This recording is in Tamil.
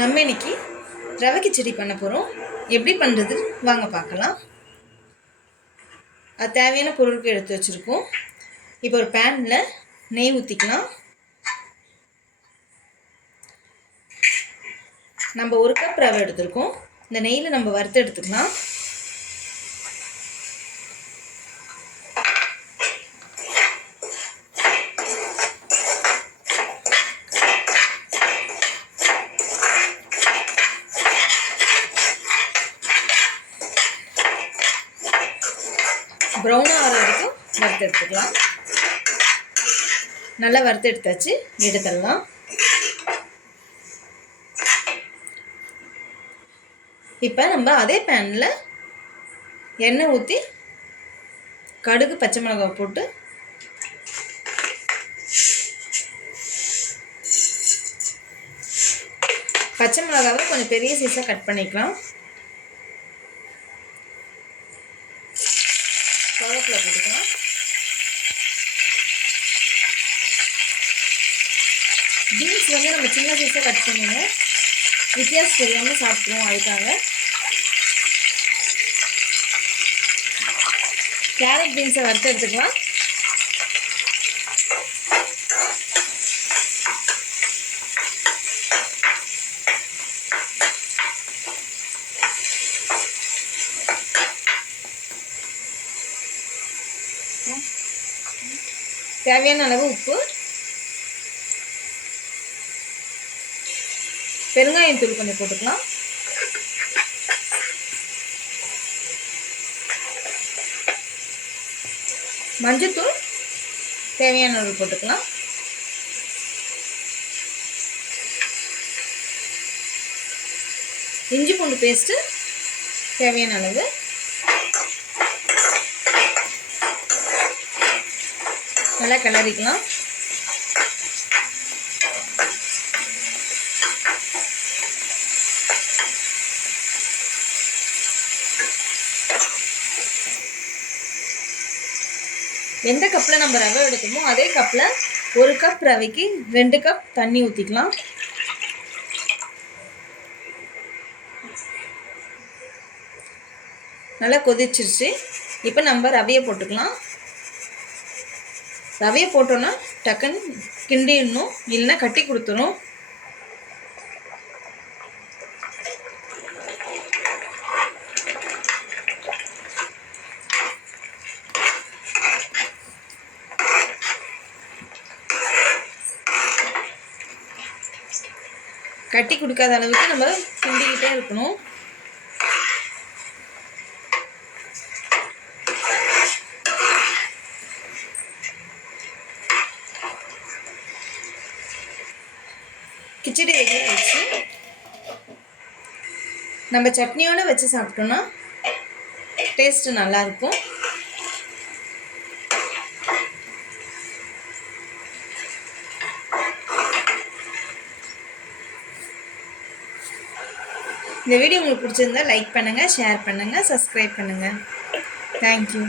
நம்ம இன்னைக்கு ரவை கிச்சடி பண்ண போகிறோம். எப்படி பண்ணுறது வாங்க பார்க்கலாம். அது தேவையான பொருட்கள் எடுத்து வச்சுருக்கோம். இப்போ ஒரு பேனில் நெய் ஊற்றிக்கலாம். நம்ம 1 கப் ரவை எடுத்துருக்கோம். இந்த நெய்யில் நம்ம வறுத்து எடுத்துக்கலாம். ப்ரௌனாக ஆகிற வரைக்கும் வறுத்து எடுத்துக்கலாம். நல்லா வறுத்து எடுத்தாச்சு, எடுத்துடலாம். இப்போ நம்ம அதே பேனில் எண்ணெய் ஊற்றி கடுகு பச்சை மிளகாய் போட்டு பச்சை மிளகாவை கொஞ்சம் பெரிய சைஸாக கட் பண்ணிக்கலாம். கருவேப்பிலை போட்டுக்கலாம். பீன்ஸ் நம்ம சின்ன சைஸாக கட் பண்ணுவோம், வித்தியாசம் தெரியாமல் சாப்பிடுவோம், அதுக்காக. கேரட் பீன்ஸை வறுத்து எடுத்துக்கலாம். தேவையான அளவு உப்பு, பெருங்காயம் தூள் கொஞ்சம் போட்டுக்கலாம். மஞ்சத்தூள் தேவையான அளவு போட்டுக்கலாம். இஞ்சி பூண்டு பேஸ்ட்டு தேவையான அளவு. நல்லா கிளறிக்கலாம். எந்த கப்பில் நம்ம ரவை எடுக்கணுமோ அதே கப்பில் 1 கப் ரவைக்கு 2 கப் தண்ணி ஊற்றிக்கலாம். நல்லா கொதிச்சிருச்சு. இப்போ நம்ம ரவையை போட்டுக்கலாம். ரவையை போட்டோன்னா டக்குன்னு கிண்டிடணும், இல்லைன்னா கட்டி கொடுத்துரும். கட்டி கொடுக்காத அளவுக்கு நம்ம கிண்டிக்கிட்டே இருக்கணும். கிச்சடி ரெடி ஆயிடுச்சு. நம்ம சட்னியோடு வச்சு சாப்பிட்டோன்னா டேஸ்ட்டு நல்லாயிருக்கும். இந்த வீடியோ உங்களுக்கு பிடிச்சிருந்தா லைக் பண்ணுங்கள், ஷேர் பண்ணுங்கள், சப்ஸ்கிரைப் பண்ணுங்கள். தேங்க்யூ.